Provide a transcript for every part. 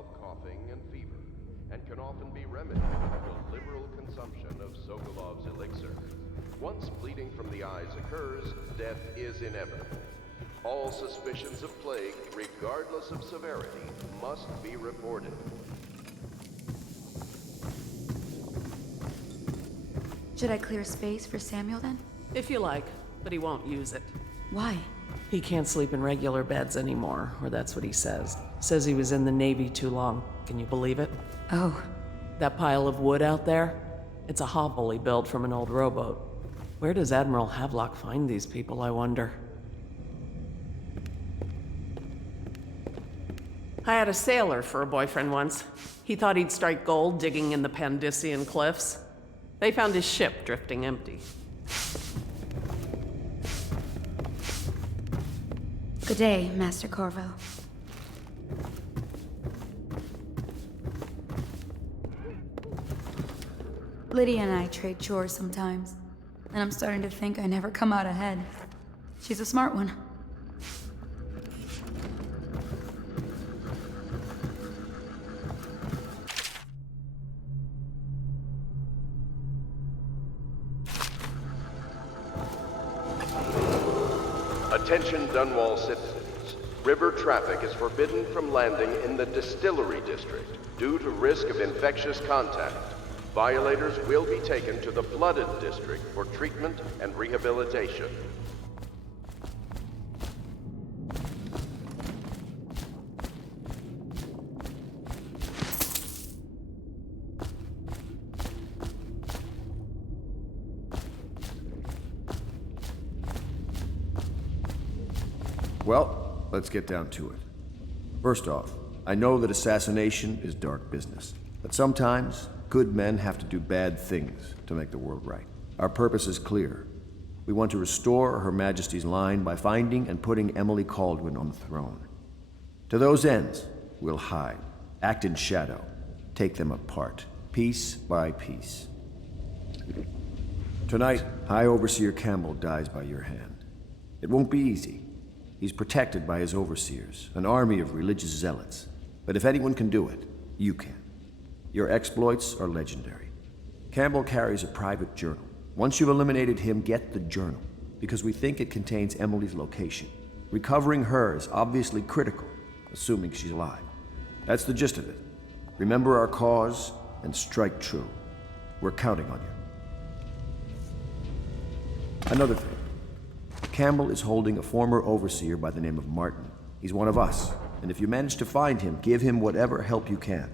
resolve coughing and fever, and can often be remedied through a liberal consumption of Sokolov's elixir. Once bleeding from the eyes occurs, death is inevitable. All suspicions of plague, regardless of severity, must be reported. Should I clear space for Samuel then? If you like, but he won't use it. Why? He can't sleep in regular beds anymore, or that's what he says. Says he was in the Navy too long. Can you believe it? Oh. That pile of wood out there? It's a hovel he built from an old rowboat. Where does Admiral Havelock find these people, I wonder? I had a sailor for a boyfriend once. He thought he'd strike gold digging in the Pandician cliffs. They found his ship drifting empty. Good day, Master Corvo. Lydia and I trade chores sometimes, and I'm starting to think I never come out ahead. She's a smart one. Attention Dunwall citizens. River traffic is forbidden from landing in the Distillery District due to risk of infectious contact. Violators will be taken to the Flooded District for treatment and rehabilitation. Well, let's get down to it. First off, I know that assassination is dark business, but sometimes good men have to do bad things to make the world right. Our purpose is clear. We want to restore Her Majesty's line by finding and putting Emily Kaldwin on the throne. To those ends, we'll hide, act in shadow, take them apart, piece by piece. Tonight, High Overseer Campbell dies by your hand. It won't be easy. He's protected by his overseers, an army of religious zealots. But if anyone can do it, you can. Your exploits are legendary. Campbell carries a private journal. Once you've eliminated him, get the journal, because we think it contains Emily's location. Recovering her is obviously critical, assuming she's alive. That's the gist of it. Remember our cause and strike true. We're counting on you. Another thing. Campbell is holding a former overseer by the name of Martin. He's one of us, and if you manage to find him, give him whatever help you can.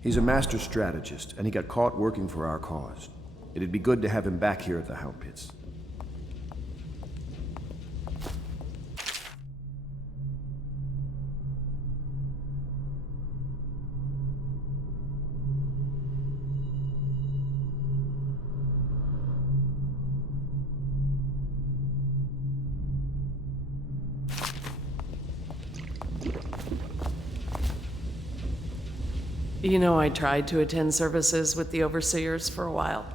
He's a master strategist, and he got caught working for our cause. It'd be good to have him back here at the Hound Pits. You know, I tried to attend services with the overseers for a while.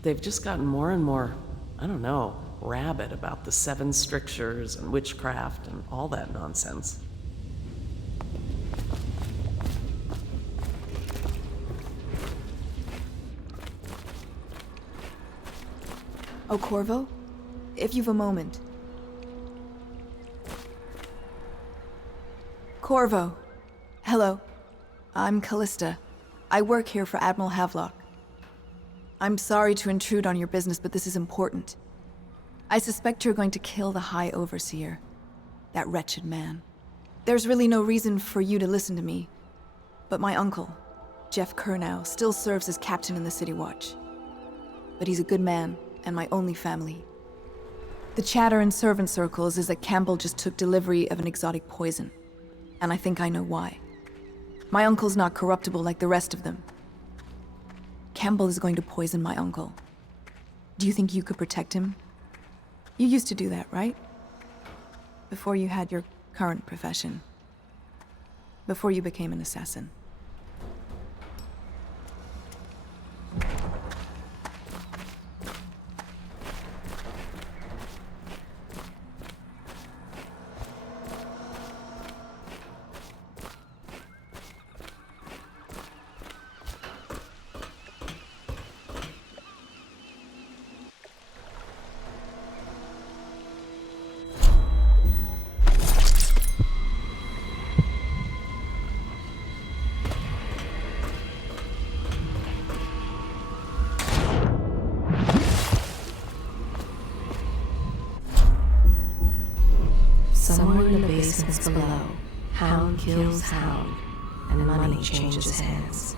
They've just gotten more and more, I don't know, rabid about the 7 strictures and witchcraft and all that nonsense. Oh, Corvo? If you've a moment. Corvo. Hello. I'm Callista. I work here for Admiral Havelock. I'm sorry to intrude on your business, but this is important. I suspect you're going to kill the High Overseer. That wretched man. There's really no reason for you to listen to me. But my uncle, Jeff Kernow, still serves as captain in the City Watch. But he's a good man, and my only family. The chatter in servant circles is that Campbell just took delivery of an exotic poison. And I think I know why. My uncle's not corruptible like the rest of them. Campbell is going to poison my uncle. Do you think you could protect him? You used to do that, right? Before you had your current profession. Before you became an assassin. Hound kills hound, and money changes hands.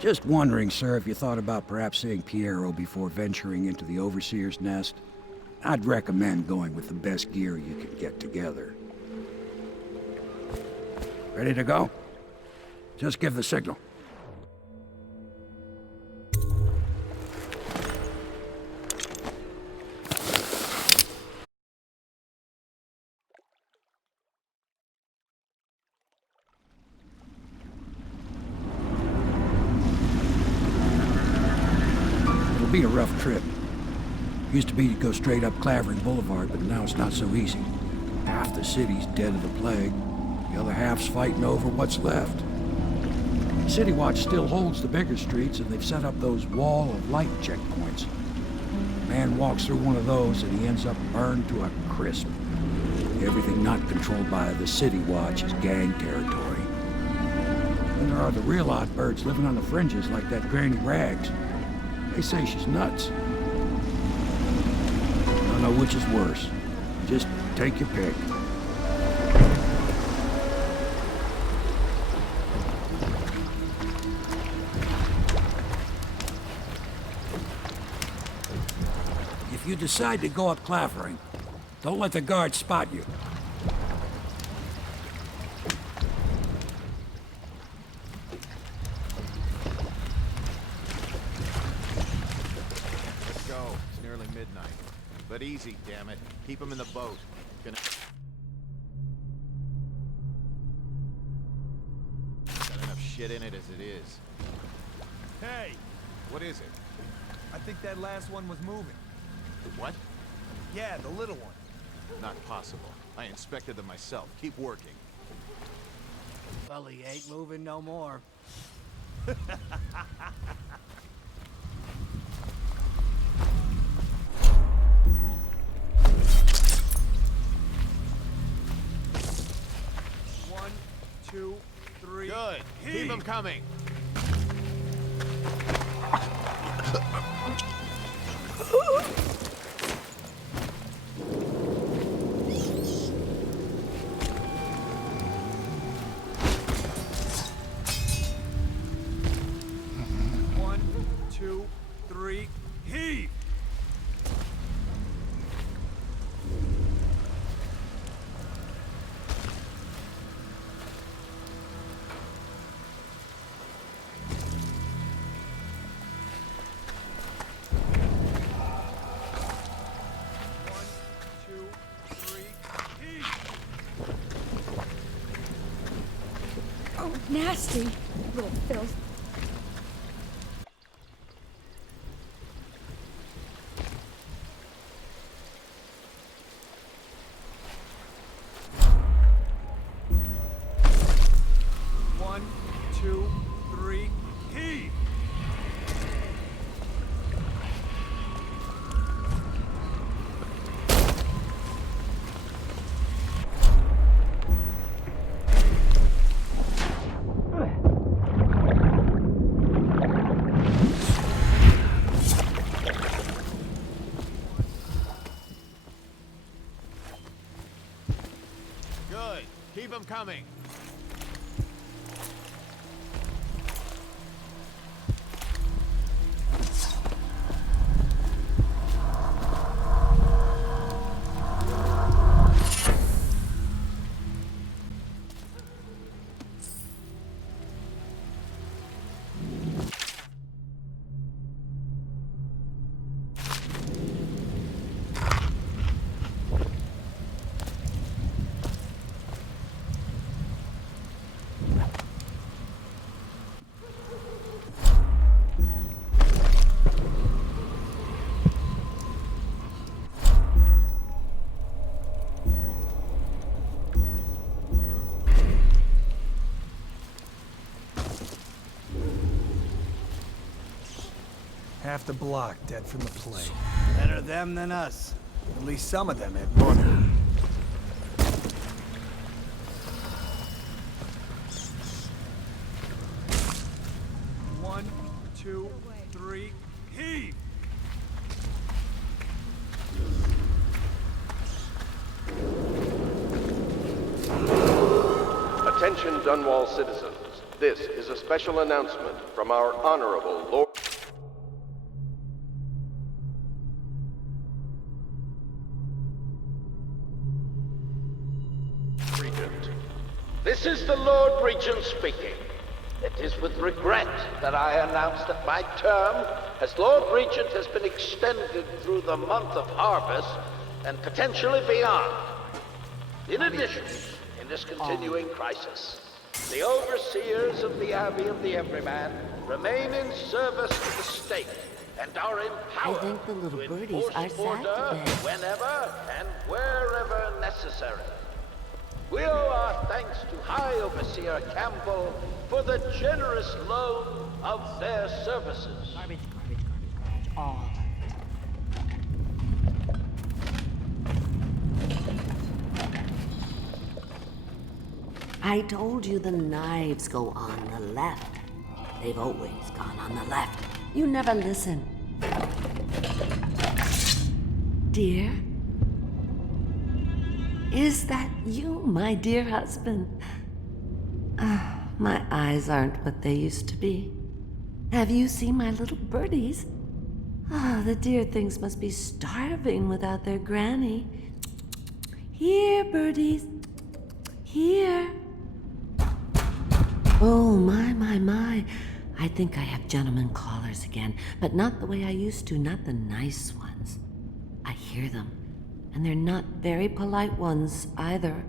Just wondering, sir, if you thought about perhaps seeing Piero before venturing into the Overseer's nest. I'd recommend going with the best gear you can get together. Ready to go? Just give the signal. Be a rough trip. Used to be to go straight up Clavering Boulevard, but now it's not so easy. Half the city's dead of the plague. The other half's fighting over what's left. City Watch still holds the bigger streets, and they've set up those wall of light checkpoints. A man walks through one of those, and he ends up burned to a crisp. Everything not controlled by the City Watch is gang territory. Then there are the real odd birds living on the fringes like that Granny Rags. They say she's nuts. I don't know which is worse. Just take your pick. If you decide to go up Clavering, don't let the guards spot you. But easy, damn it. Keep him in the boat. Got enough shit in it as it is. Hey! What is it? I think that last one was moving. What? Yeah, the little one. Not possible. I inspected them myself. Keep working. Well, he ain't moving no more. One, two, three. Good. Keep them coming. One, two, three. Heave! Oh, nasty. Little filth. One, two, three. Heave! Keep them coming. Half the block dead from the plague. Better them than us. At least some of them had money. One, two, three, heave! Attention Dunwall citizens. This is a special announcement from our honorable Lord... This is the Lord Regent speaking. It is with regret that I announce that my term as Lord Regent has been extended through the month of harvest and potentially beyond. In addition, in this continuing crisis, the overseers of the Abbey of the Everyman remain in service to the state and are empowered think the little to birdies enforce are sad order today. whenever and wherever necessary. We owe our thanks to High Overseer Campbell for the generous loan of their services. Garbage, garbage, garbage, garbage. All I told you the knives go on the left. They've always gone on the left. You never listen. Dear? Is that you, my dear husband? My eyes aren't what they used to be. Have you seen my little birdies? The dear things must be starving without their granny. Here, birdies. Here. Oh, my. I think I have gentlemen callers again, but not the way I used to, not the nice ones. I hear them. And they're not very polite ones, either.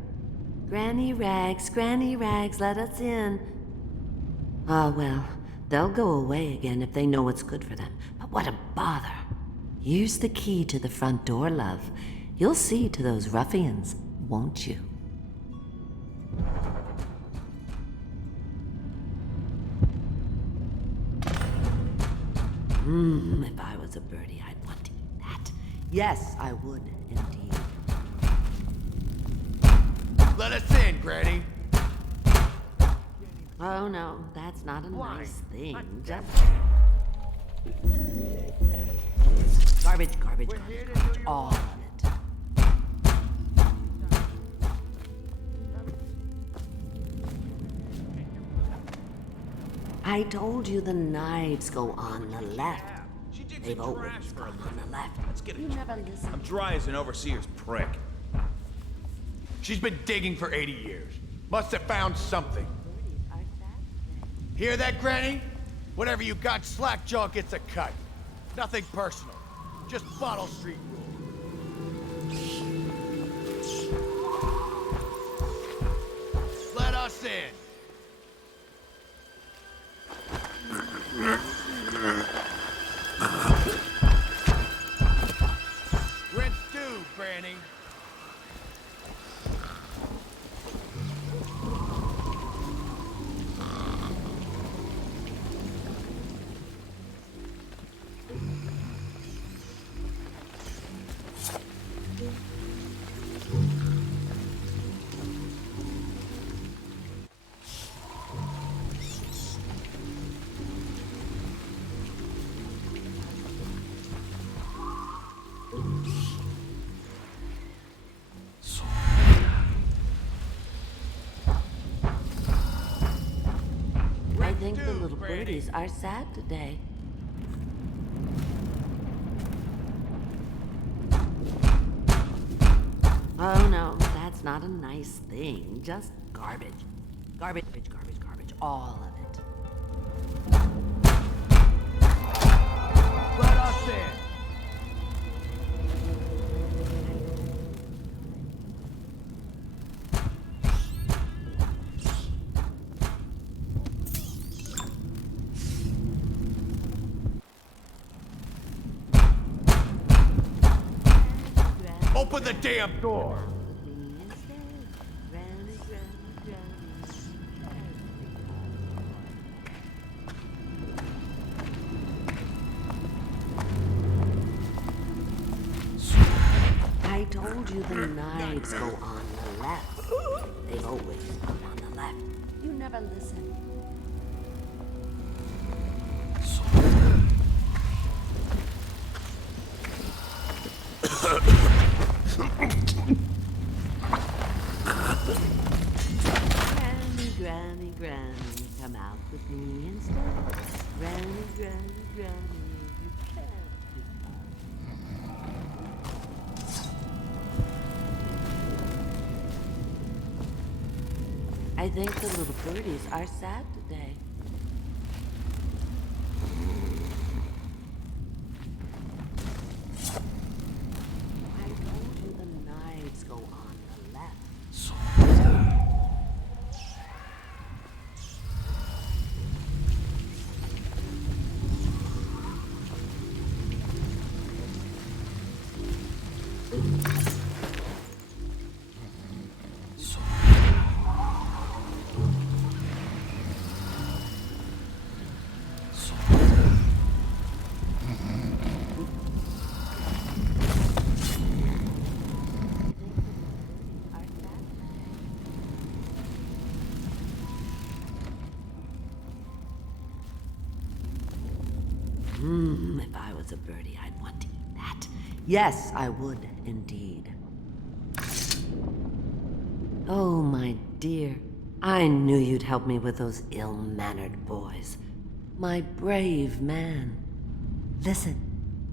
Granny Rags, let us in. Well, they'll go away again if they know what's good for them. But what a bother. Here's the key to the front door, love. You'll see to those ruffians, won't you? If I was a birdie, I'd want to eat that. Yes, I would, indeed. Let us in, Granny. Oh, no, that's not a nice thing. Just... Garbage, all of it. I told you the knives go on the left. They've always gone on the left. Let's get it. You never listen. I'm dry as an overseer's prick. She's been digging for 80 years. Must have found something. Hear that, Granny? Whatever you got, Slackjaw gets a cut. Nothing personal. Just Bottle Street rule. Let us in. Rinse due, Granny. the little birdies are sad today. Oh no, that's not a nice thing. Just garbage. Garbage, garbage, garbage. All of it. Let us in! Open the damn door! I told you the knives go on the left. They've always gone on the left. You never listen. Granny, Granny, Granny, come out with me instead. Granny, Granny, Granny, you can't be I think the little birdies are sad today. I told you the knives go on the left. If I was a birdie, I'd want to eat that. Yes, I would, indeed. Oh, my dear. I knew you'd help me with those ill-mannered boys. My brave man. Listen,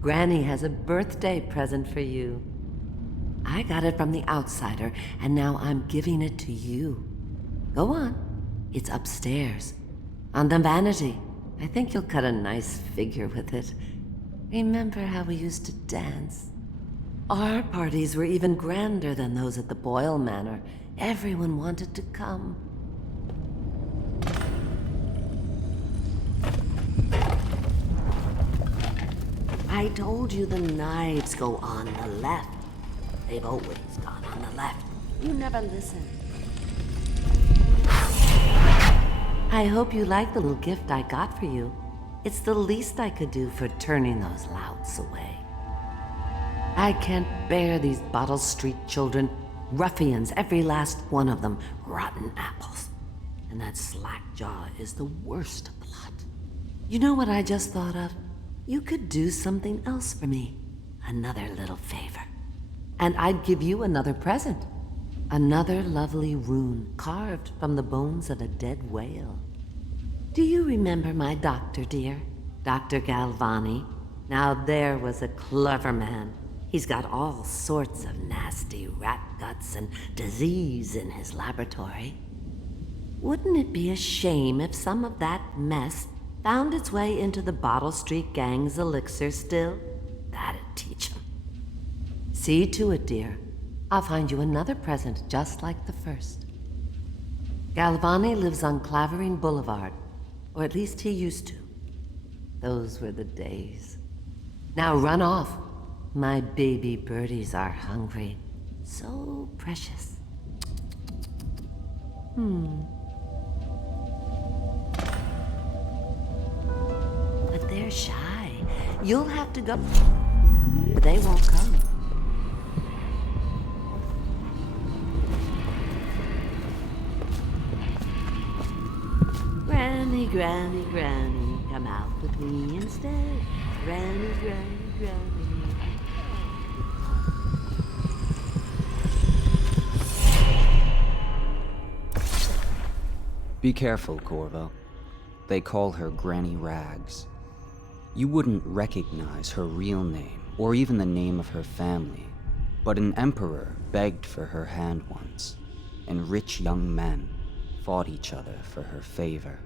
Granny has a birthday present for you. I got it from the outsider, and now I'm giving it to you. Go on. It's upstairs. On the vanity. I think you'll cut a nice figure with it. Remember how we used to dance? Our parties were even grander than those at the Boyle Manor. Everyone wanted to come. I told you the knives go on the left. They've always gone on the left. You never listen. I hope you like the little gift I got for you. It's the least I could do for turning those louts away. I can't bear these Bottle Street children. Ruffians, every last one of them. Rotten apples. And that slack jaw is the worst of the lot. You know what I just thought of? You could do something else for me. Another little favor. And I'd give you another present. Another lovely rune carved from the bones of a dead whale. Do you remember my doctor, dear? Dr. Galvani? Now there was a clever man. He's got all sorts of nasty rat guts and disease in his laboratory. Wouldn't it be a shame if some of that mess found its way into the Bottle Street gang's elixir still? That'd teach him. See to it, dear. I'll find you another present just like the first. Galvani lives on Clavering Boulevard, or at least he used to. Those were the days. Now run off. My baby birdies are hungry. So precious. But they're shy. You'll have to go. But they won't come. Granny, Granny, Granny, come out with me instead. Granny, Granny, Granny. Be careful, Corvo. They call her Granny Rags. You wouldn't recognize her real name, or even the name of her family, but an emperor begged for her hand once, and rich young men fought each other for her favor.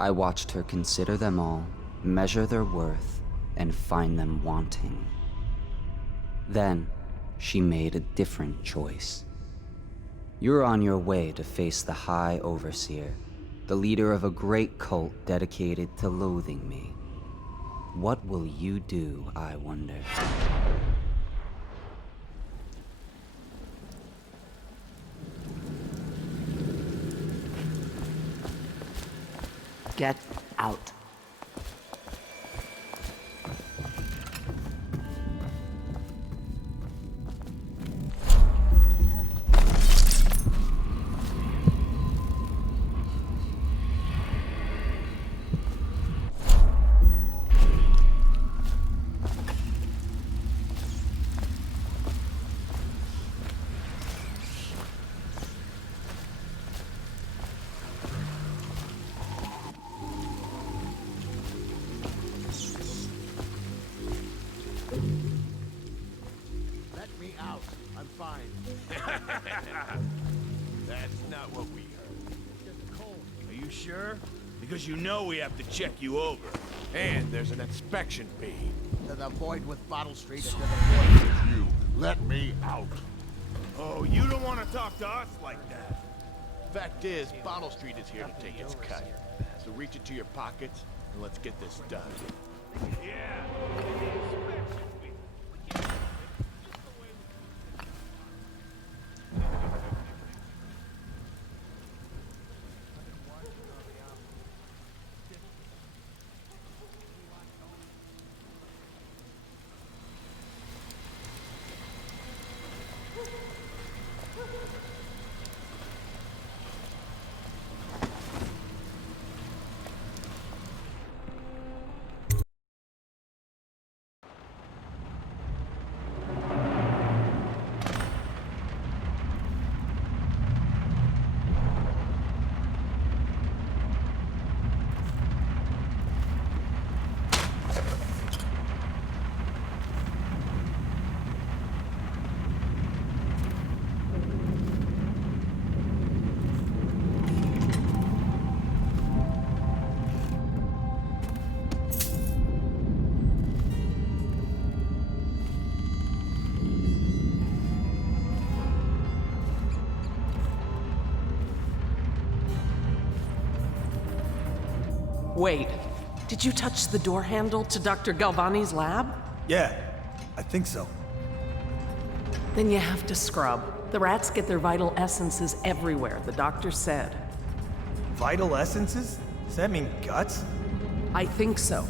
I watched her consider them all, measure their worth, and find them wanting. Then, she made a different choice. You're on your way to face the High Overseer, the leader of a great cult dedicated to loathing me. What will you do, I wonder? Get out. Because you know we have to check you over. And there's an inspection fee. To the void with Bottle Street and to the void with you. Let me out. Oh, you don't want to talk to us like that. Fact is, Bottle Street is here to take its cut. So reach into your pockets and let's get this done. Yeah. Wait, did you touch the door handle to Dr. Galvani's lab? Yeah, I think so. Then you have to scrub. The rats get their vital essences everywhere, the doctor said. Vital essences? Does that mean guts? I think so.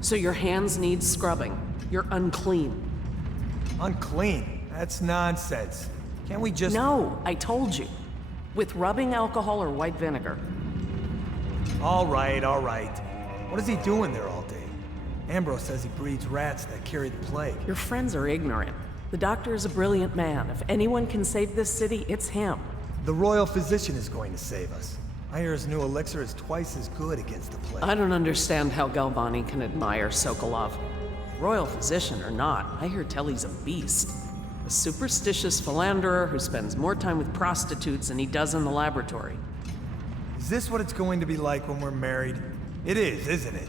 So your hands need scrubbing. You're unclean. Unclean? That's nonsense. Can't we just— No, I told you. With rubbing alcohol or white vinegar. All right, all right. What is he doing there all day? Ambrose says he breeds rats that carry the plague. Your friends are ignorant. The doctor is a brilliant man. If anyone can save this city, it's him. The royal physician is going to save us. I hear his new elixir is twice as good against the plague. I don't understand how Galvani can admire Sokolov. Royal physician or not, I hear tell he's a beast. A superstitious philanderer who spends more time with prostitutes than he does in the laboratory. Is this what it's going to be like when we're married? It is, isn't it?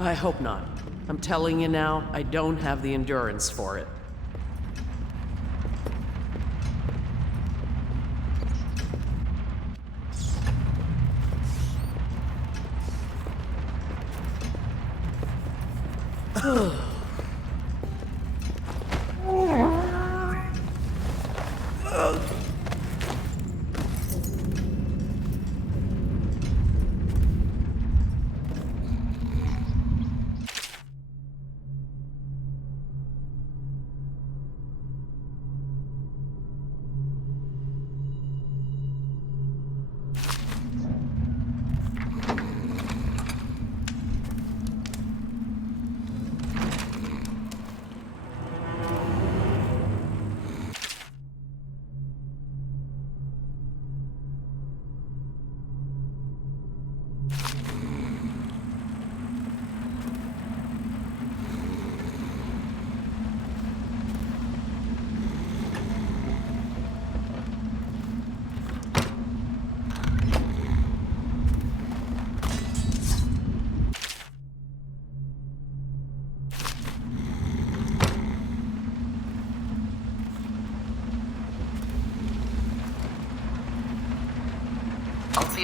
I hope not. I'm telling you now, I don't have the endurance for it.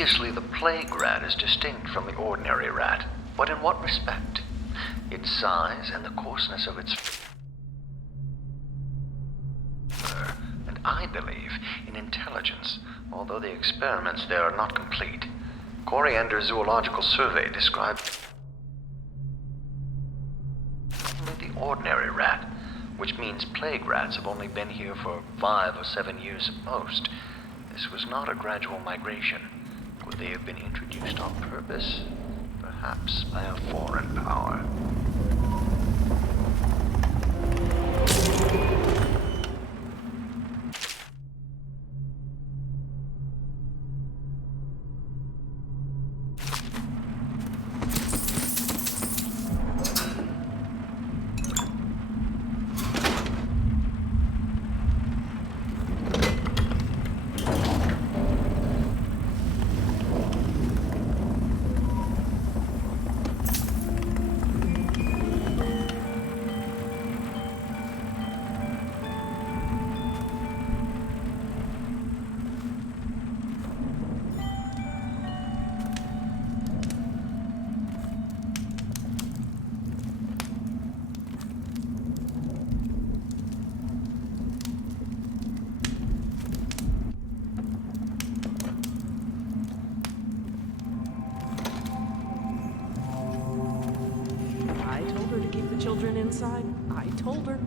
Obviously, the plague rat is distinct from the ordinary rat, but in what respect? Its size and the coarseness of its fur, and I believe in intelligence, although the experiments there are not complete. Coriander's zoological survey described only the ordinary rat, which means plague rats have only been here for 5 or 7 years at most. This was not a gradual migration. Could they have been introduced on purpose? Perhaps by a foreign power. Children inside. I told her.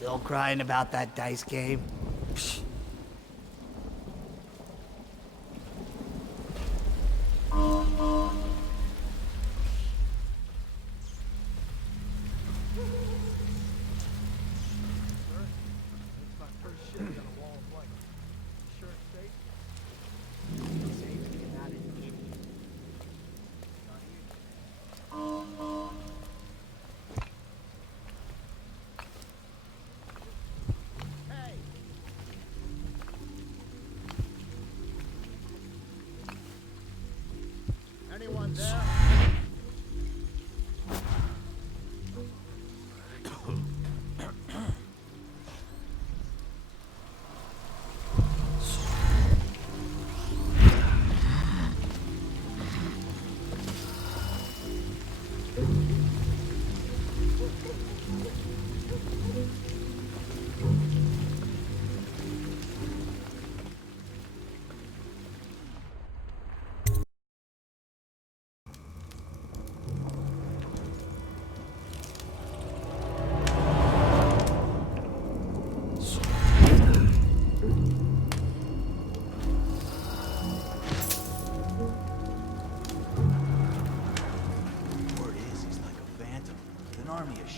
Still crying about that dice game? Psh.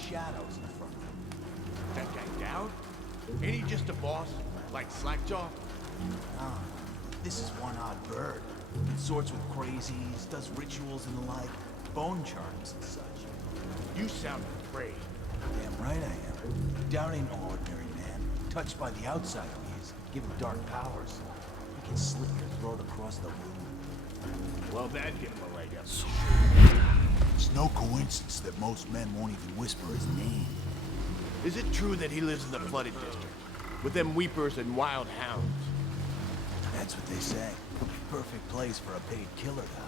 Shadows in front of him. That guy down? Ain't he just a boss? Like Slackjaw? Ah, this is one odd bird. Consorts with crazies, does rituals and the like, bone charms and such. You sound afraid. Damn right I am. Down ain't no ordinary man. Touched by the outsider he is, given dark powers. He can slit your throat across the room. Well, that'd give him a leg up. It's no coincidence that most men won't even whisper his name. Is it true that he lives in the flooded district? With them weepers and wild hounds? That's what they say. Perfect place for a paid killer to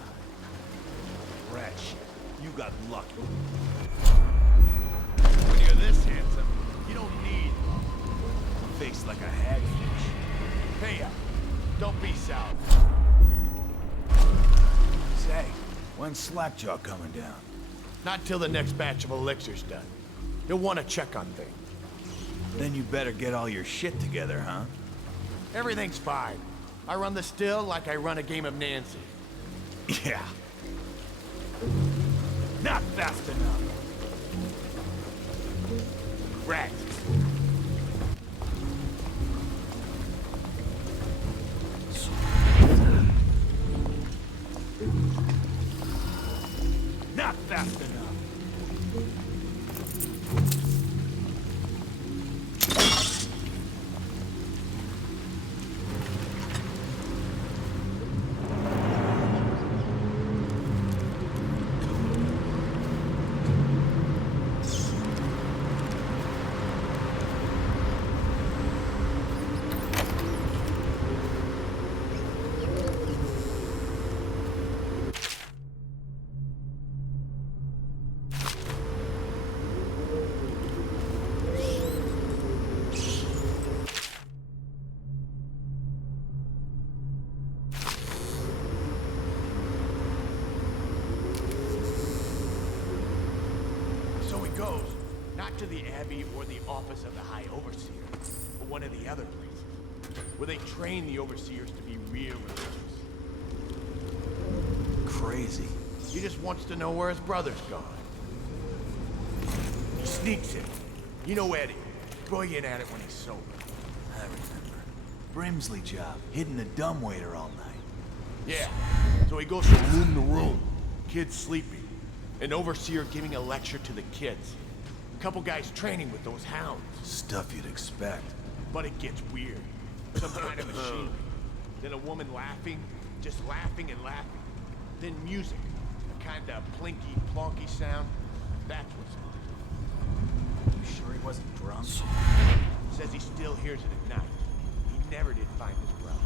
hide. Rat shit. You got lucky. When you're this handsome, you don't need a face like a hagfish. Pay up. Don't be sour. Say, when's Slackjaw coming down? Not till the next batch of elixirs done. You'll want to check on things. Then you better get all your shit together, huh? Everything's fine. I run the still like I run a game of Nancy. Yeah. Not fast enough. Rat. Not fast enough. Not to the Abbey or the office of the High Overseer, but one of the other places, where they train the Overseers to be real religious. Crazy. He just wants to know where his brother's gone. He sneaks in. You know Eddie. Brilliant at it when he's sober. I remember. Brimsley job, hidden a dumbwaiter all night. Yeah, so he goes from room to room, kids sleeping, an Overseer giving a lecture to the kids. Couple guys training with those hounds. Stuff you'd expect. But it gets weird. Some kind of machinery. Then a woman laughing, just laughing and laughing. Then music. A kind of plinky, plonky sound. That's what's on. You sure he wasn't drunk? Says he still hears it at night. He never did find his brother.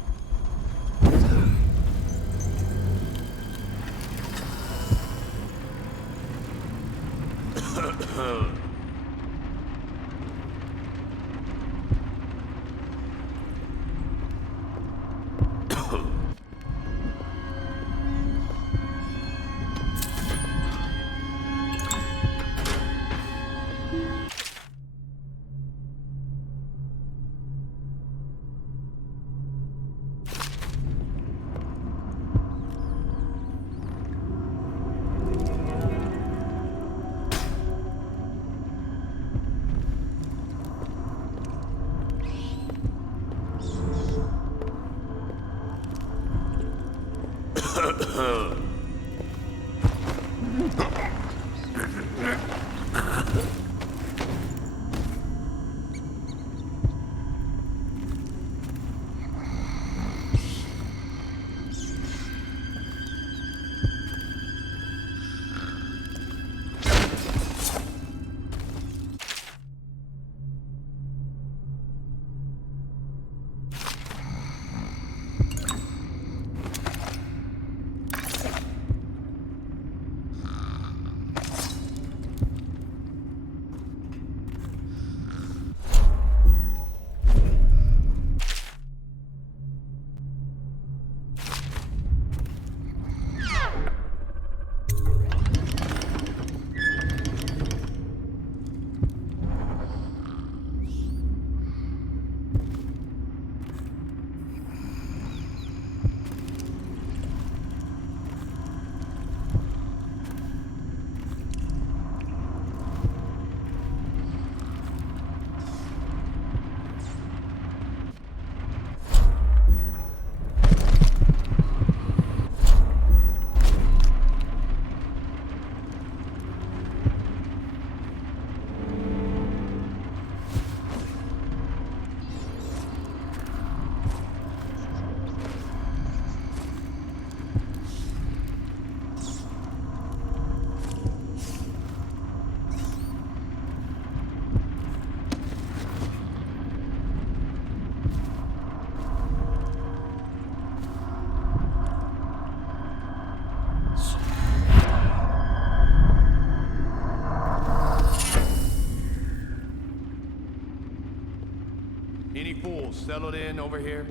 settled in over here?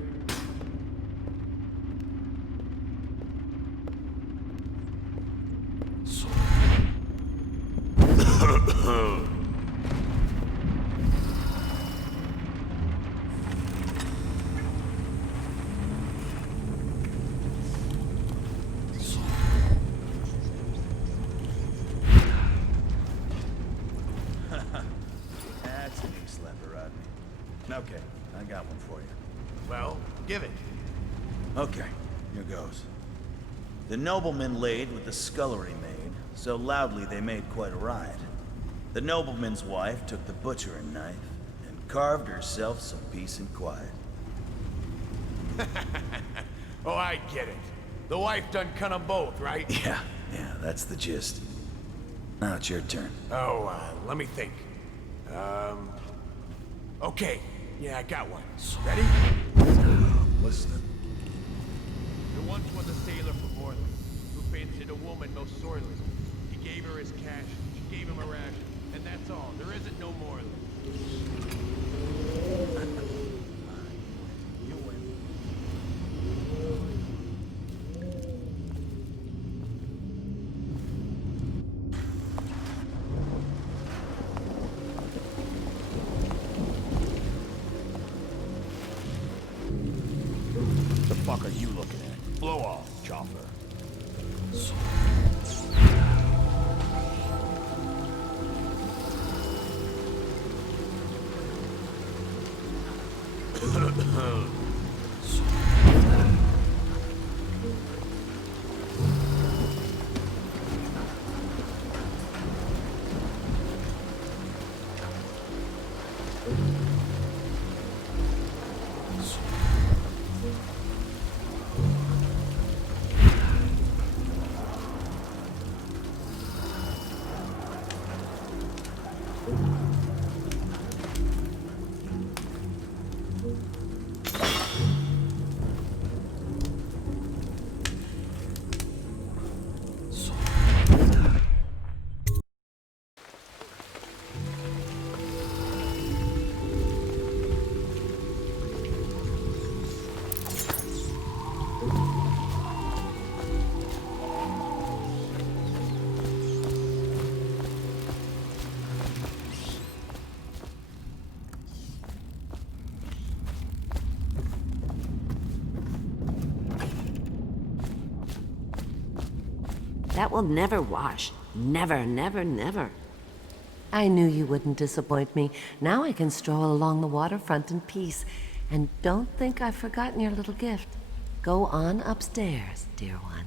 That's a knee slapper, Rodney. Okay, I got one for you. Well, give it. Okay, here goes. The nobleman laid with the scullery maid, so loudly they made quite a riot. The nobleman's wife took the butchering knife and carved herself some peace and quiet. Oh, I get it. The wife done cut 'em both, right? Yeah, that's the gist. Now it's your turn. Oh, let me think. Okay. Yeah, I got one. Ready? Listening. There once was a sailor from Orland who fancied a woman most sorely. He gave her his cash, she gave him a ration, and that's all. There isn't no more of it. You win. The fuck are you looking at? Blow off, chopper. That will never wash. Never, never, never. I knew you wouldn't disappoint me. Now I can stroll along the waterfront in peace. And don't think I've forgotten your little gift. Go on upstairs, dear one.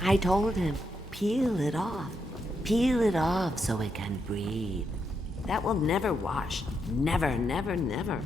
I told him, peel it off. Peel it off so it can breathe. That will never wash. Never, never, never.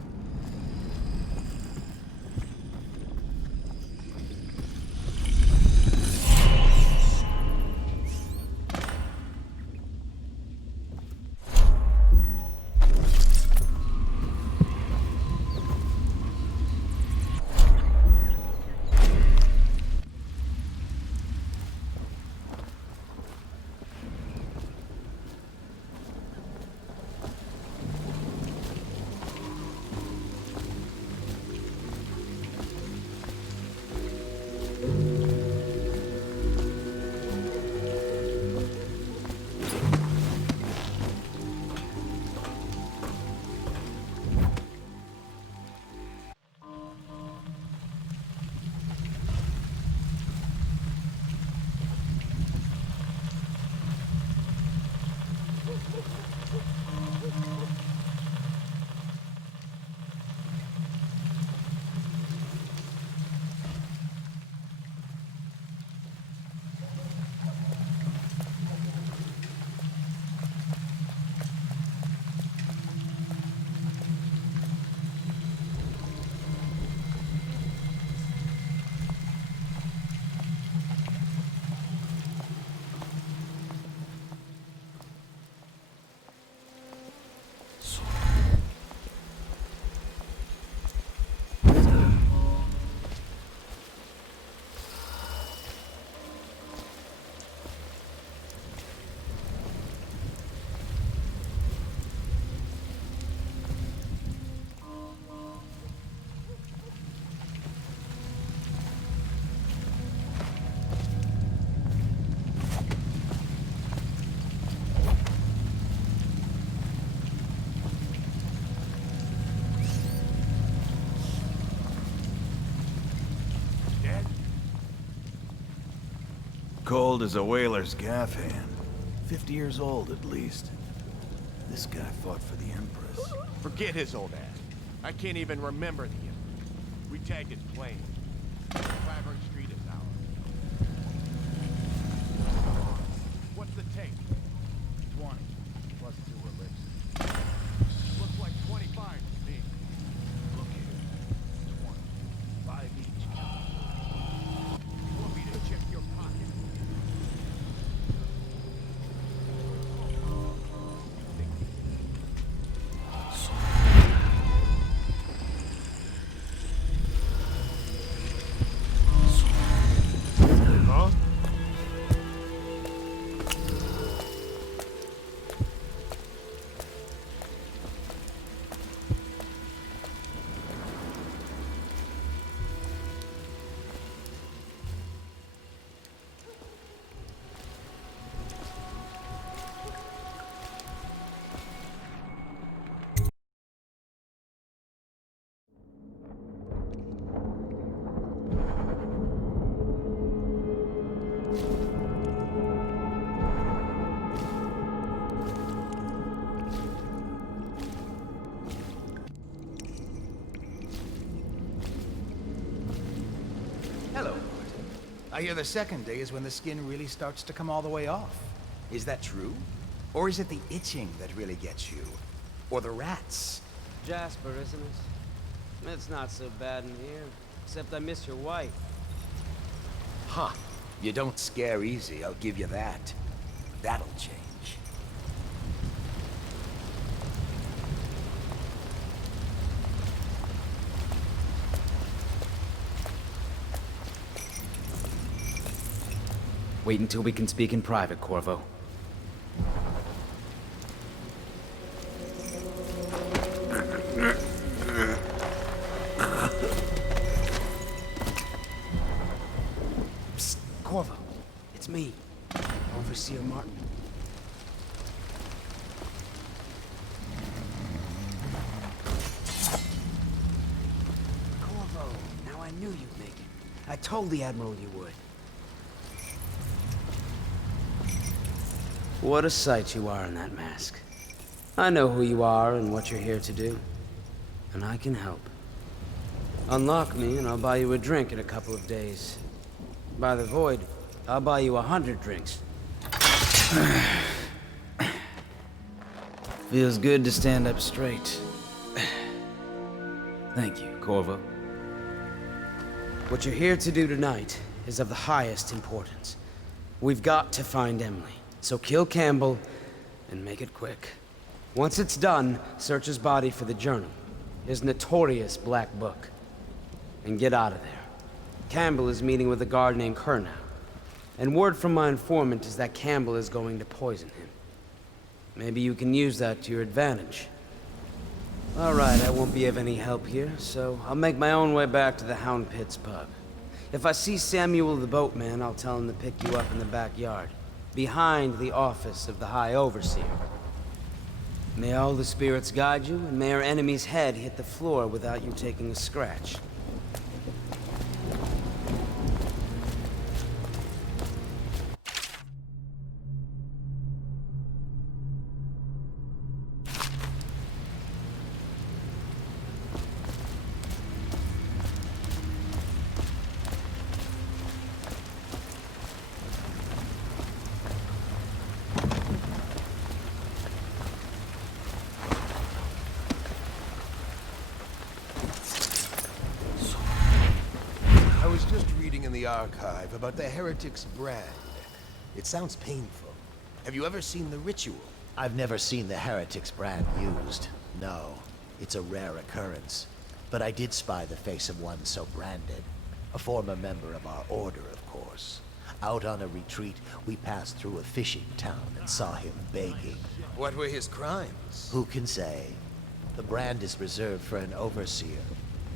Cold as a whaler's gaff hand. 50 years old, at least. This guy fought for the Empress. Forget his old ass. I can't even remember the Emperor. We tagged his plane. Clavering Street is ours. What's the take? 20. Plus 2 elixirs. Looks like 25 to me. Look here. 20. 5 each. You want me to check your pocket? Huh? Hello. I hear the second day is when the skin really starts to come all the way off. Is that true? Or is it the itching that really gets you? Or the rats? Jasper, isn't it? It's not so bad in here. Except I miss your wife. Huh. You don't scare easy, I'll give you that. That'll change. Wait until we can speak in private, Corvo. Psst, Corvo. It's me, Overseer Martin. Corvo, now I knew you'd make it. I told the Admiral you would. What a sight you are in that mask. I know who you are and what you're here to do. And I can help. Unlock me and I'll buy you a drink in a couple of days. By the void, I'll buy you 100 drinks. Feels good to stand up straight. Thank you, Corvo. What you're here to do tonight is of the highest importance. We've got to find Emily. So kill Campbell, and make it quick. Once it's done, search his body for the journal, his notorious black book, and get out of there. Campbell is meeting with a guard named Kernow, and word from my informant is that Campbell is going to poison him. Maybe you can use that to your advantage. All right, I won't be of any help here, so I'll make my own way back to the Hound Pits pub. If I see Samuel the boatman, I'll tell him to pick you up in the backyard, behind the office of the High Overseer. May all the spirits guide you, and may our enemy's head hit the floor without you taking a scratch. The archive about the heretic's brand. It sounds painful. Have you ever seen the ritual? I've never seen the heretic's brand used. No, it's a rare occurrence. But I did spy the face of one so branded. A former member of our order, of course. Out on a retreat, we passed through a fishing town and saw him begging. What were his crimes? Who can say? The brand is reserved for an overseer,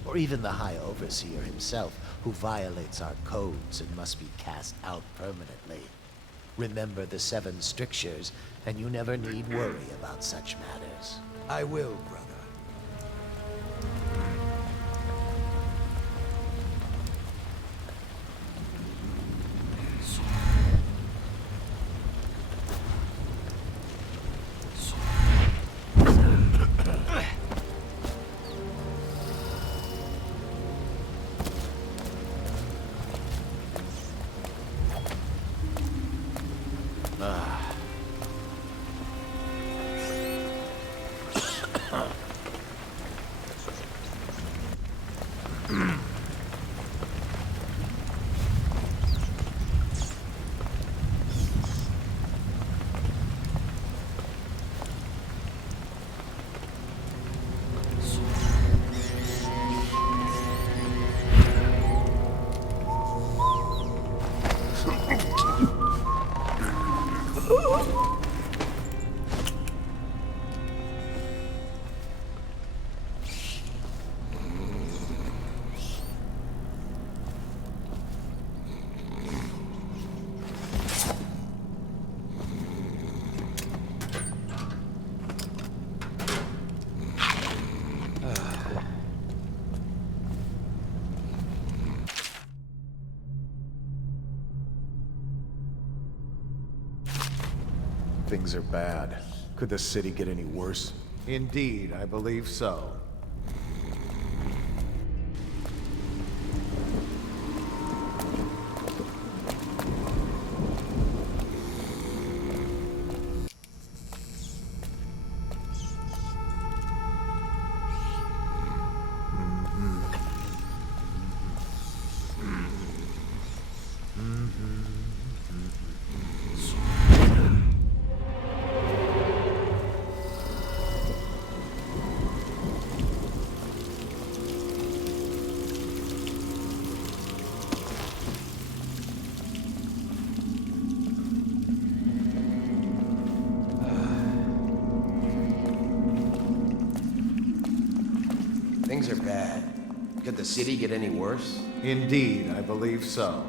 or even the High Overseer himself, who violates our codes and must be cast out permanently. Remember the 7 strictures, and you never need worry about such matters. I will, brother. Things are bad. Could the city get any worse? Indeed, I believe so. Things are bad. Could the city get any worse? Indeed, I believe so.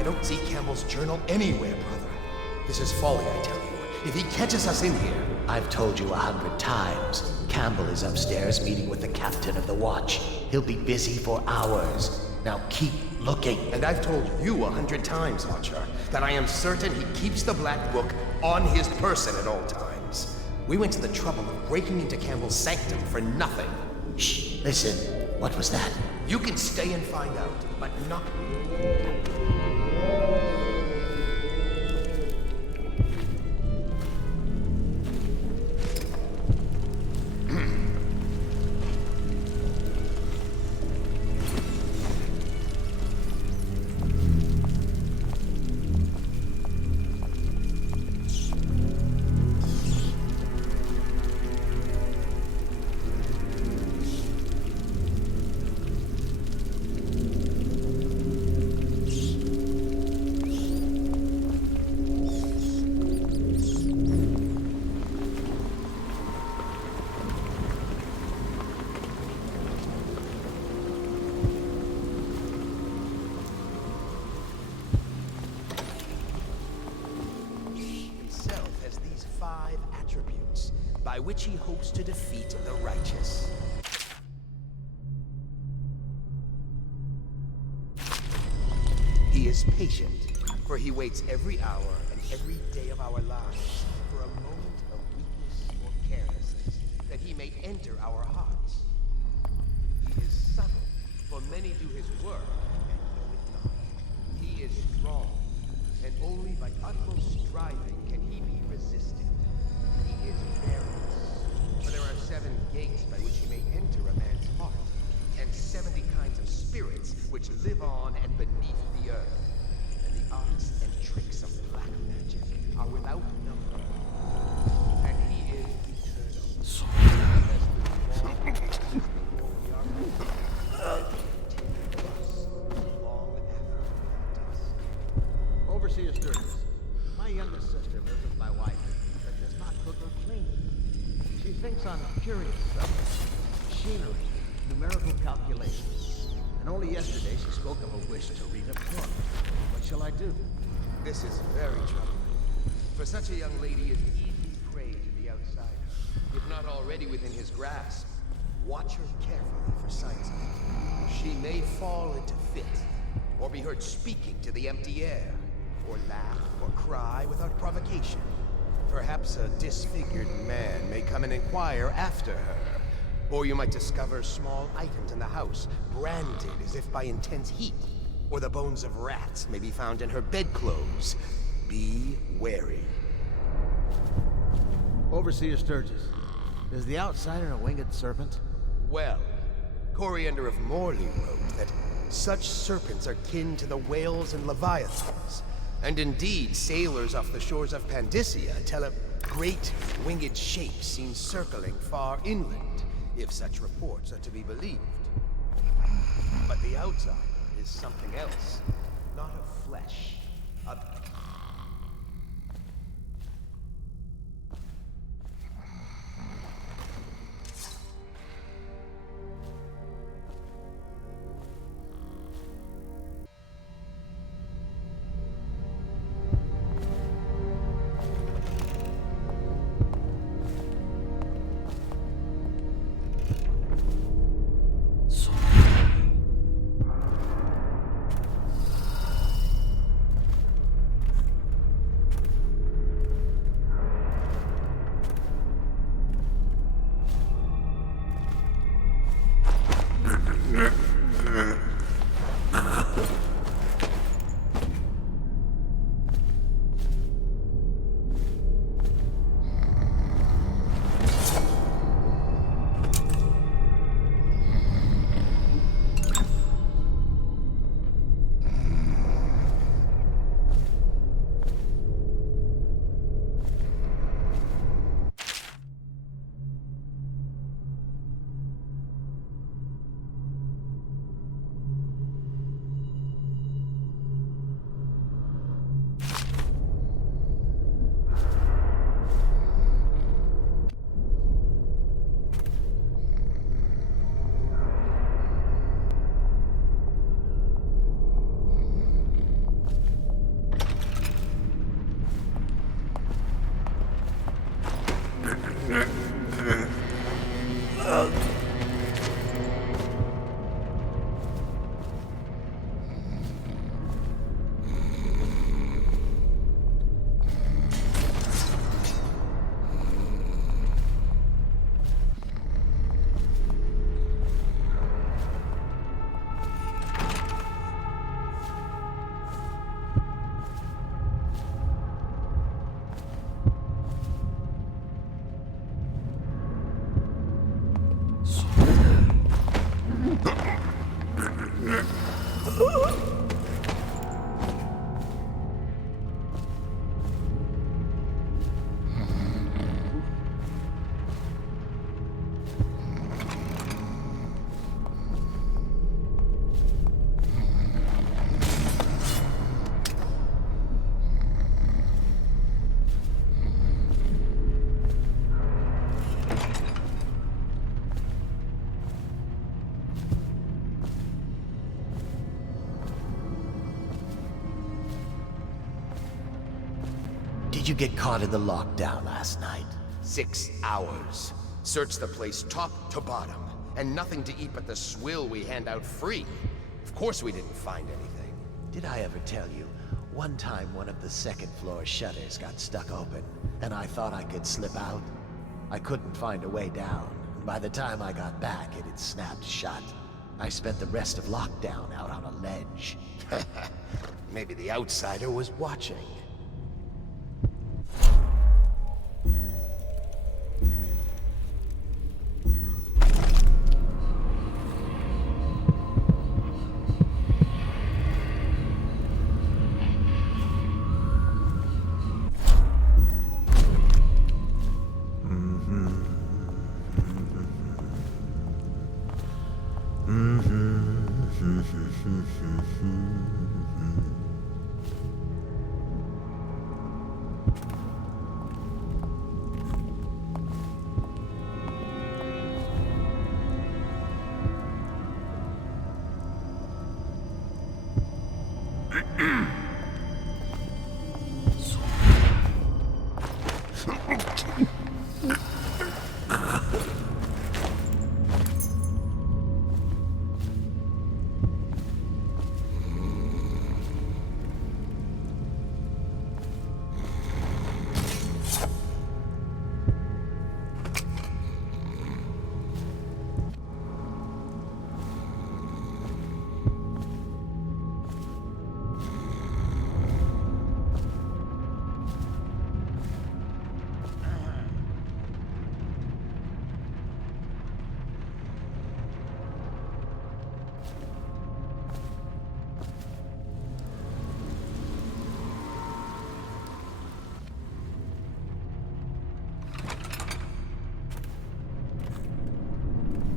I don't see Campbell's journal anywhere, brother. This is folly, I tell you. If he catches us in here... I've told you 100 times. Campbell is upstairs meeting with the captain of the watch. He'll be busy for hours. Now keep looking. And I've told you 100 times, Archer, that I am certain he keeps the Black Book on his person at all times. We went to the trouble of breaking into Campbell's sanctum for nothing. Shh, listen. What was that? You can stay and find out, but not... by which he hopes to defeat the righteous. He is patient, for he waits every hour and every day of our lives for a moment of weakness or carelessness, that he may enter our hearts. He is subtle, for many do his work and know it not. He is strong, and only by utmost striving can he be resisted. He is various, for there are 7 gates by which he may enter a man's heart, and 70 kinds of spirits which live on and beneath the earth. And the arts and tricks of black magic are without number. And he is Overseer Sturgis, my youngest sister lives with my wife, but does not cook or clean. She thinks on curious subjects, machinery, numerical calculations. And only yesterday she spoke of a wish to read a book. What shall I do? This is very troubling. For such a young lady is easy prey to the outsider, if not already within his grasp. Watch her carefully for signs of it. She may fall into fit, or be heard speaking to the empty air, or laugh or cry without provocation. Perhaps a disfigured man may come and inquire after her. Or you might discover small items in the house, branded as if by intense heat. Or the bones of rats may be found in her bedclothes. Be wary. Overseer Sturgis, is the outsider a winged serpent? Well, Coriander of Morley wrote that such serpents are kin to the whales and leviathans. And indeed, sailors off the shores of Pandysia tell of great winged shapes seen circling far inland, if such reports are to be believed. But the outsider is something else, not of flesh, of... Did you get caught in the lockdown last night? 6 hours. Searched the place top to bottom, and nothing to eat but the swill we hand out free. Of course we didn't find anything. Did I ever tell you, one time one of the second floor shutters got stuck open, and I thought I could slip out? I couldn't find a way down. By the time I got back, it had snapped shut. I spent the rest of lockdown out on a ledge. Maybe the outsider was watching.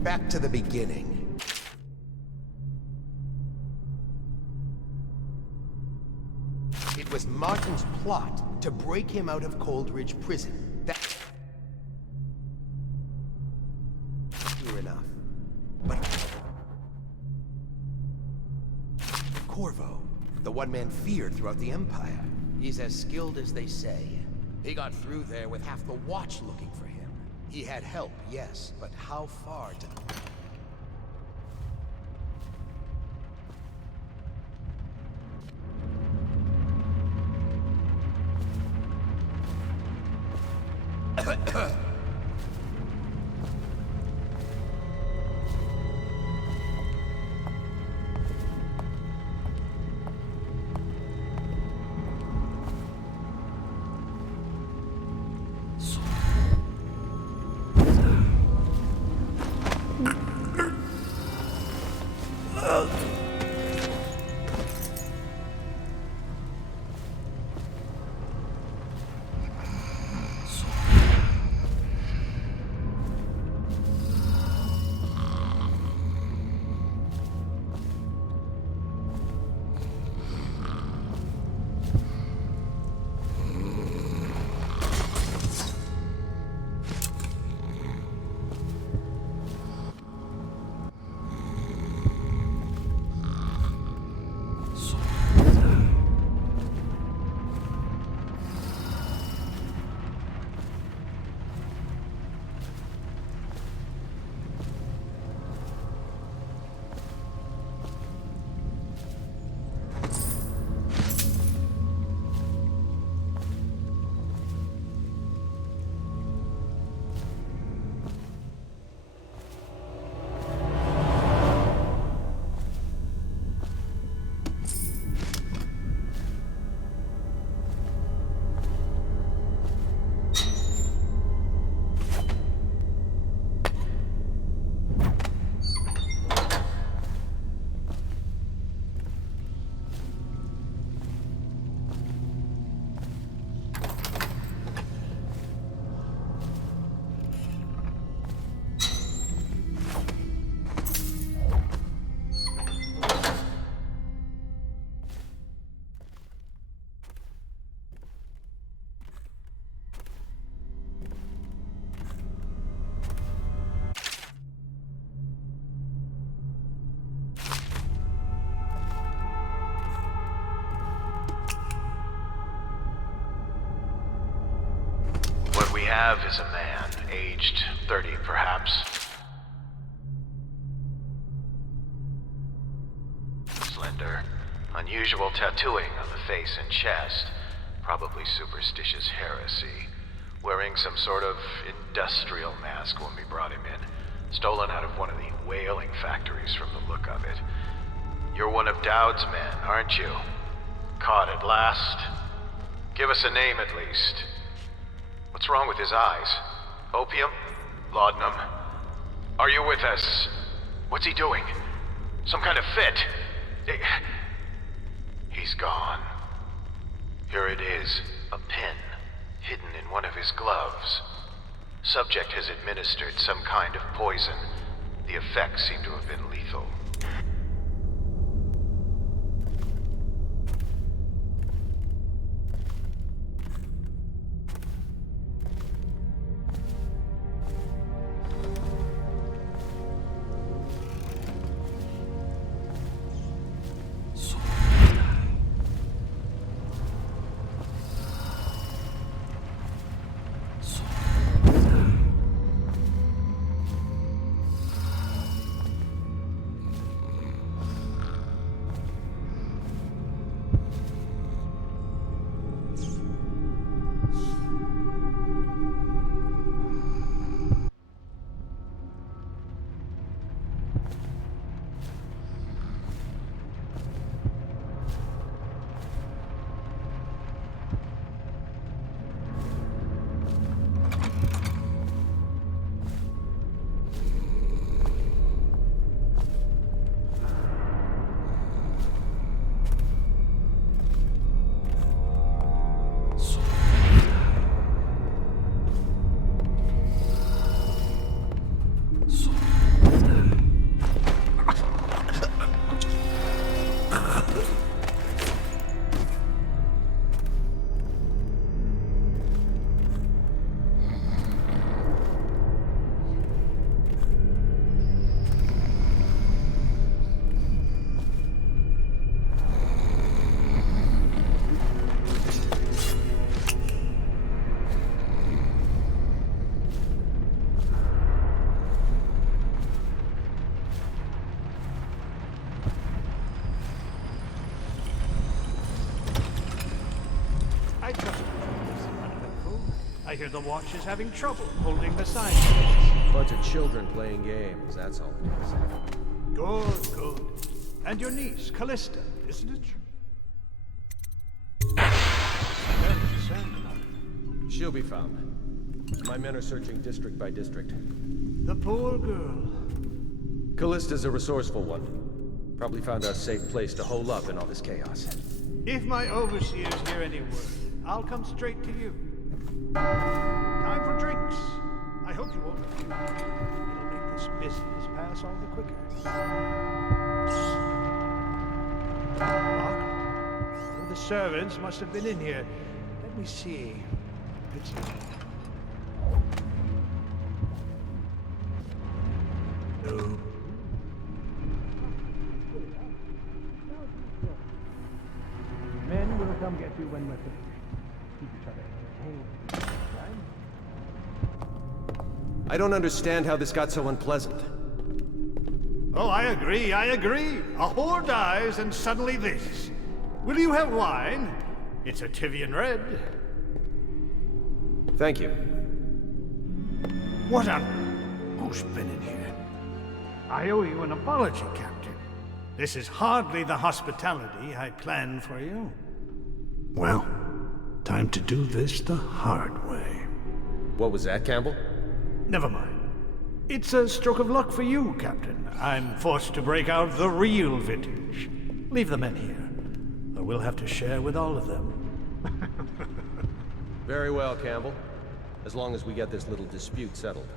Back to the beginning. It was Martin's plot to break him out of Coldridge Prison. That... Clear enough. But... Corvo, the one man feared throughout the Empire. He's as skilled as they say. He got through there with half the watch looking for him. He had help, yes, but how far to... have is a man, aged 30 perhaps. Slender. Unusual tattooing on the face and chest. Probably superstitious heresy. Wearing some sort of industrial mask when we brought him in. Stolen out of one of the whaling factories from the look of it. You're one of Dowd's men, aren't you? Caught at last? Give us a name at least. What's wrong with his eyes? Opium? Laudanum? Are you with us? What's he doing? Some kind of fit? He's gone. Here it is, a pin, hidden in one of his gloves. Subject has administered some kind of poison. The effects seem to have been lethal. I hear the watch is having trouble holding the sign. Bunch of children playing games, that's all it is. Good, good. And your niece, Callista, isn't it? She'll be found. My men are searching district by district. The poor girl. Callista's a resourceful one. Probably found a safe place to hole up in all this chaos. If my overseers hear any word, I'll come straight to you. Time for drinks. I hope you won't refuse. It'll make this business pass all the quicker. Locked. One of the servants must have been in here. Let me see. No. Men will come get you when we're finished. Keep each other entertained. I don't understand how this got so unpleasant. Oh, I agree, I agree. A whore dies and suddenly this. Will you have wine? It's a Tivian red. Thank you. What on... Who's been in here? I owe you an apology, Captain. This is hardly the hospitality I planned for you. Well, time to do this the hard way. What was that, Campbell? Never mind. It's a stroke of luck for you, Captain. I'm forced to break out the real vintage. Leave the men here, or we'll have to share with all of them. Very well, Campbell. As long as we get this little dispute settled.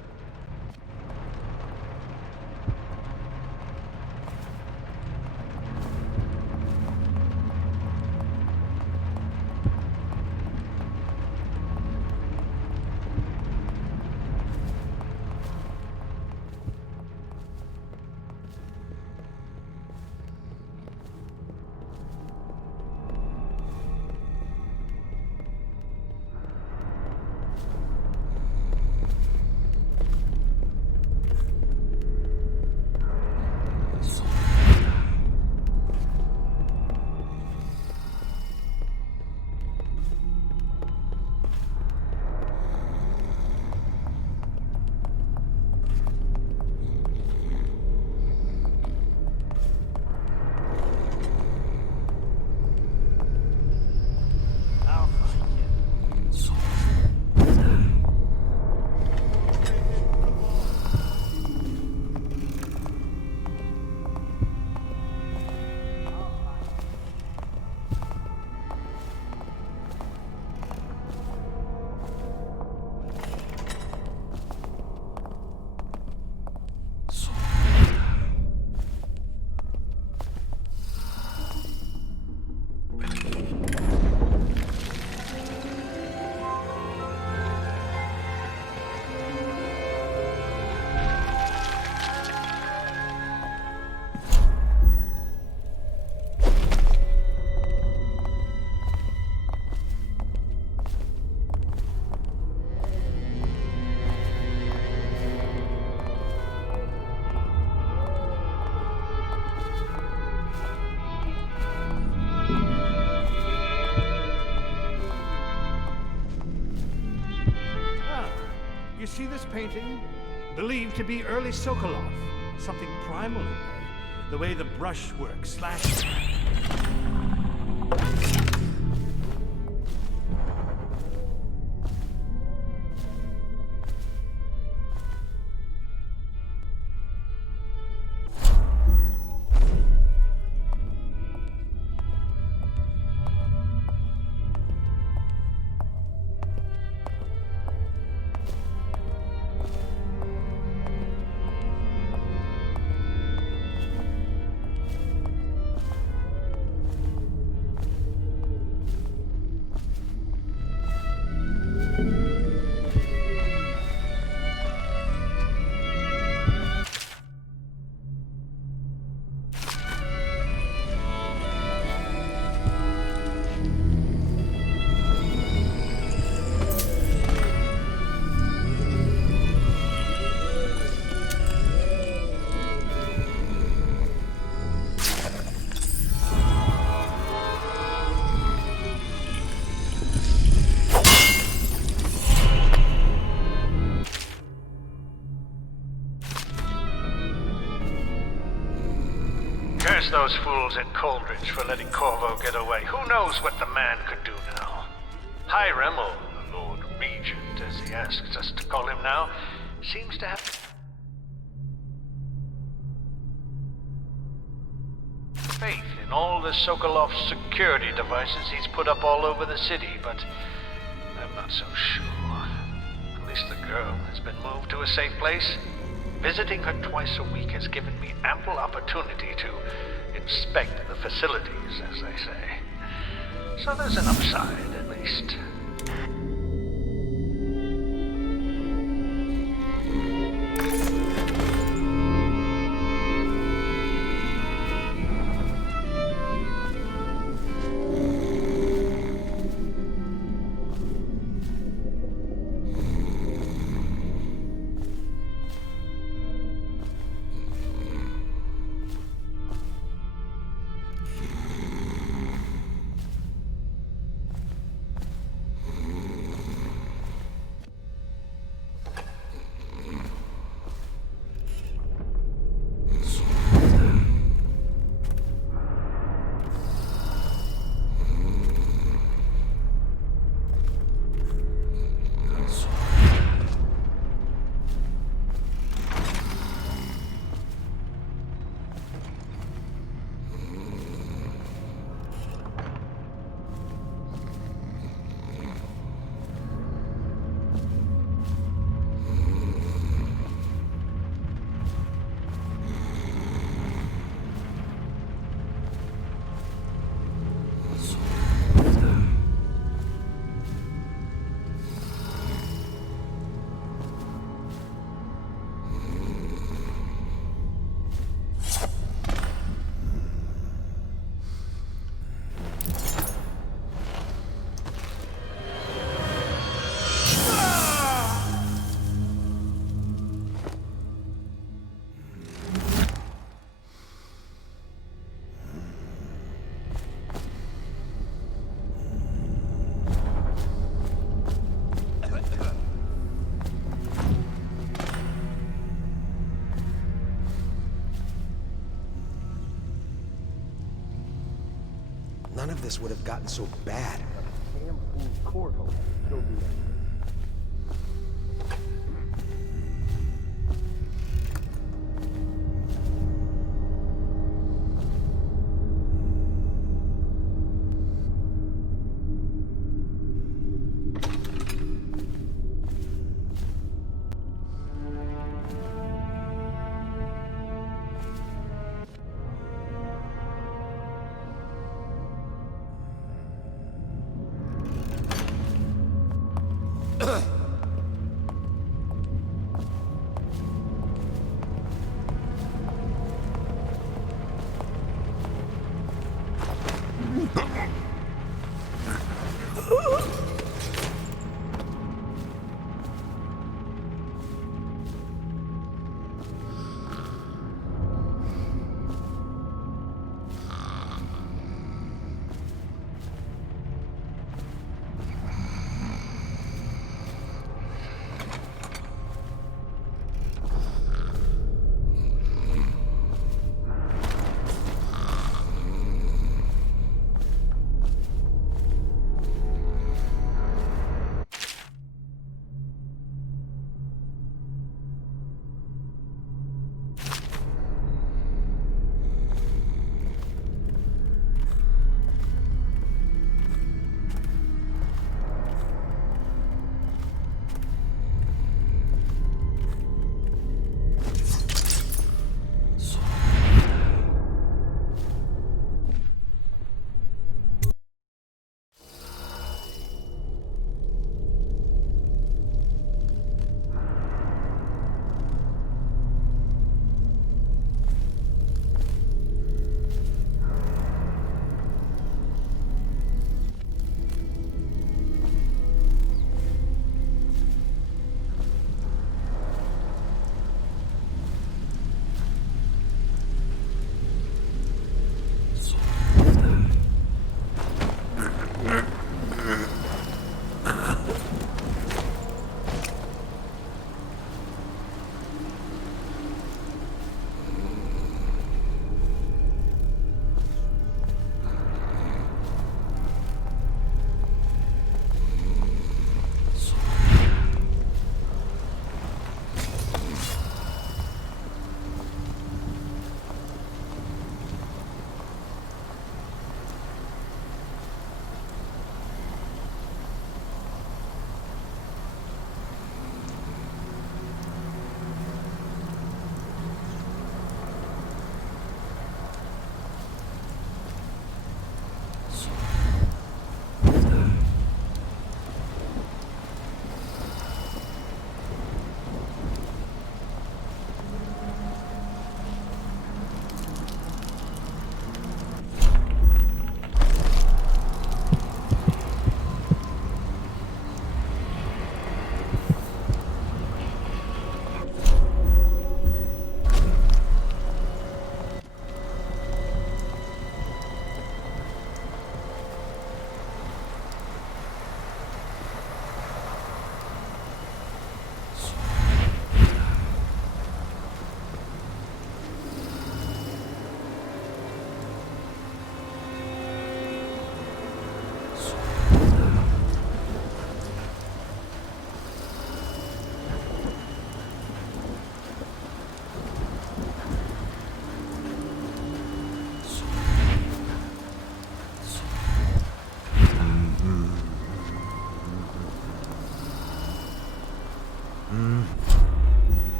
see this painting? Believed to be early Sokolov. Something primal in there. The way the brushwork slashes. Curse those fools at Coldridge for letting Corvo get away. Who knows what the man could do now? Hiram, or the Lord Regent, as he asks us to call him now, seems to have faith in all the Sokolov security devices he's put up all over the city, but I'm not so sure. At least the girl has been moved to a safe place. Visiting her twice a week has given me ample opportunity to inspect the facilities, as they say. So there's an upside, at least. None of this would have gotten so bad. Damn fool Corvo still do that.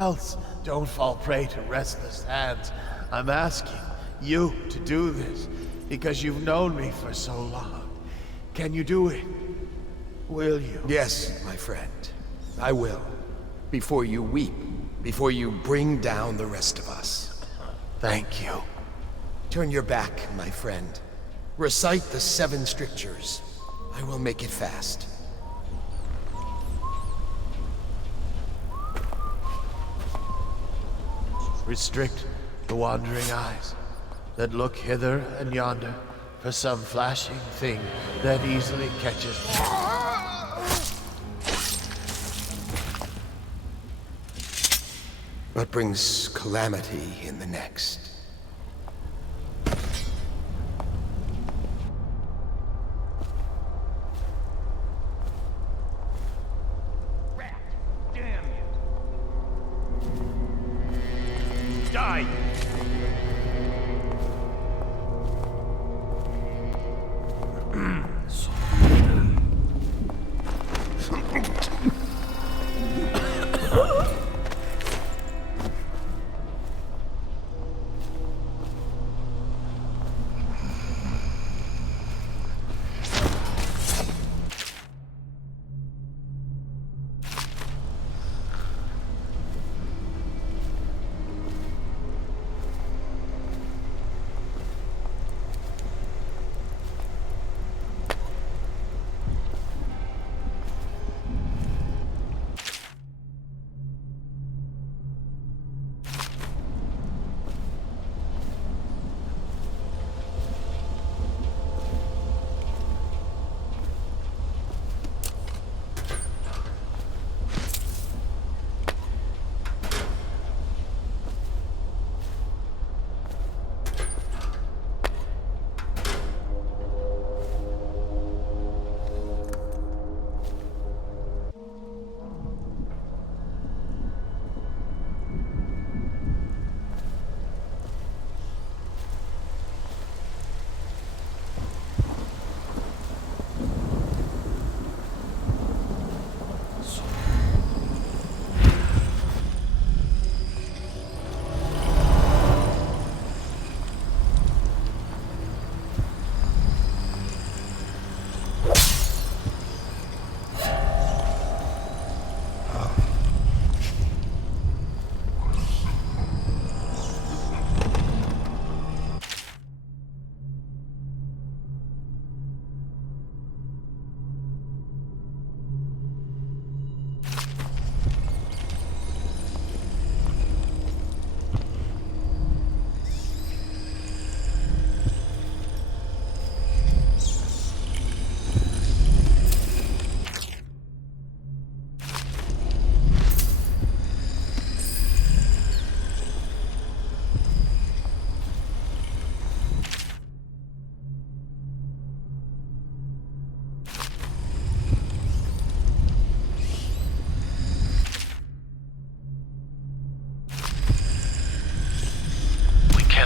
else. Don't fall prey to restless hands. I'm asking you to do this because you've known me for so long. Can you do it? Will you? Yes, my friend. I will. Before you weep. Before you bring down the rest of us. Thank you. Turn your back, my friend. Recite the 7 strictures. I will make it fast. Restrict the wandering eyes that look hither and yonder for some flashing thing that easily catches. But brings calamity in the next. Rat! Damn you! Die!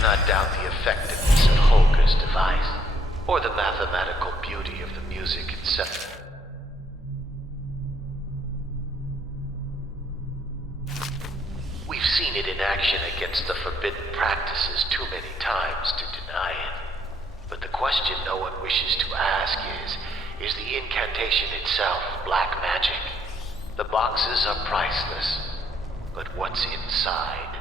cannot doubt the effectiveness of Holger's device, or the mathematical beauty of the music itself. We've seen it in action against the forbidden practices too many times to deny it. But the question no one wishes to ask is the incantation itself black magic? The boxes are priceless, but what's inside?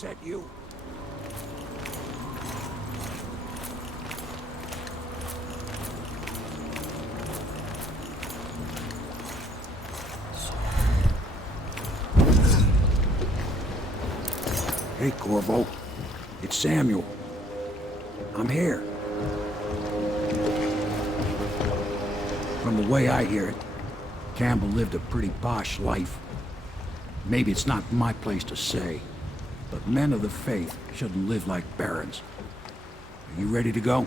Is that you? Hey, Corvo. It's Samuel. I'm here. From the way I hear it, Campbell lived a pretty posh life. Maybe it's not my place to say, but men of the faith shouldn't live like barons. Are you ready to go?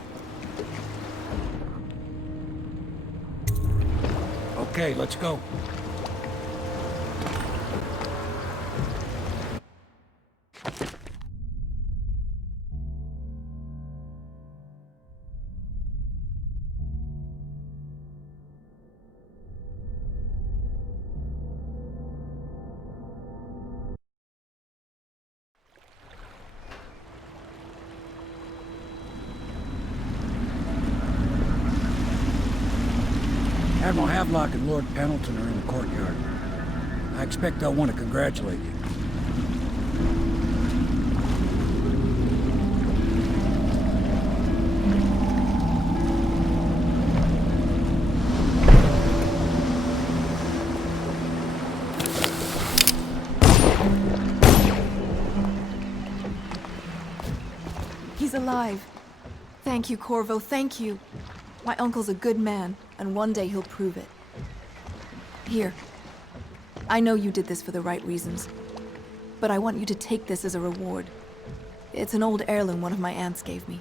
Okay, let's go. Admiral Havelock and Lord Pendleton are in the courtyard. I expect they'll want to congratulate you. He's alive. Thank you, Corvo, thank you. My uncle's a good man, and one day he'll prove it. Here. I know you did this for the right reasons, but I want you to take this as a reward. It's an old heirloom one of my aunts gave me.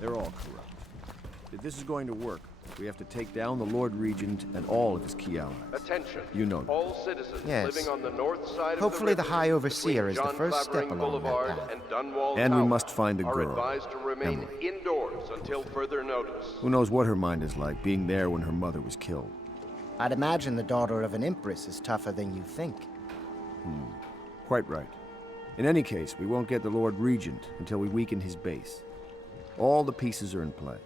They're all corrupt. If this is going to work, we have to take down the Lord Regent and all of his key allies. Attention. You know that. All citizens Yes. living on the north side Hopefully of the river High Overseer is the between first John step Clavering along that Boulevard path. and Dunwall And we Tower must find the are girl, advised to remain Emily. indoors until further notice. Who knows what her mind is like, being there when her mother was killed. I'd imagine the daughter of an empress is tougher than you think. Quite right. In any case, we won't get the Lord Regent until we weaken his base. All the pieces are in play.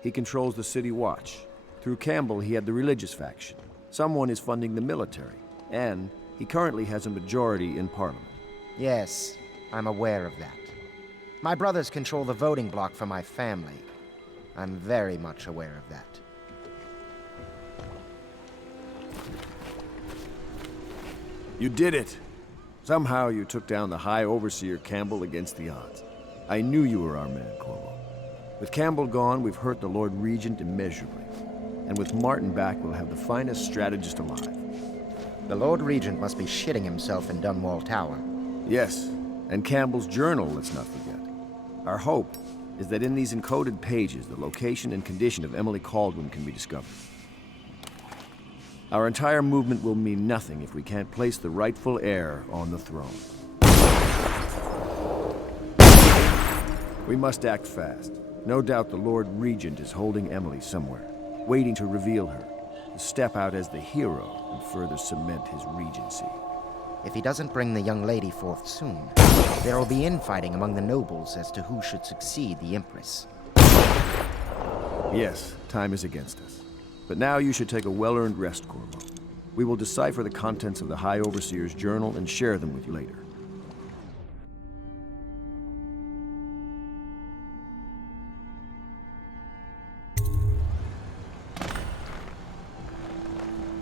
He controls the city watch. Through Campbell, he had the religious faction. Someone is funding the military. And he currently has a majority in Parliament. Yes, I'm aware of that. My brothers control the voting bloc for my family. I'm very much aware of that. You did it! Somehow you took down the High Overseer Campbell against the odds. I knew you were our man, Corvo. With Campbell gone, we've hurt the Lord Regent immeasurably. And with Martin back, we'll have the finest strategist alive. The Lord Regent must be shitting himself in Dunwall Tower. Yes, and Campbell's journal, let's not forget. Our hope is that in these encoded pages, the location and condition of Emily Kaldwin can be discovered. Our entire movement will mean nothing if we can't place the rightful heir on the throne. We must act fast. No doubt the Lord Regent is holding Emily somewhere, waiting to reveal her, to step out as the hero and further cement his regency. If he doesn't bring the young lady forth soon, there will be infighting among the nobles as to who should succeed the Empress. Yes, time is against us. But now you should take a well-earned rest, Corvo. We will decipher the contents of the High Overseer's journal and share them with you later.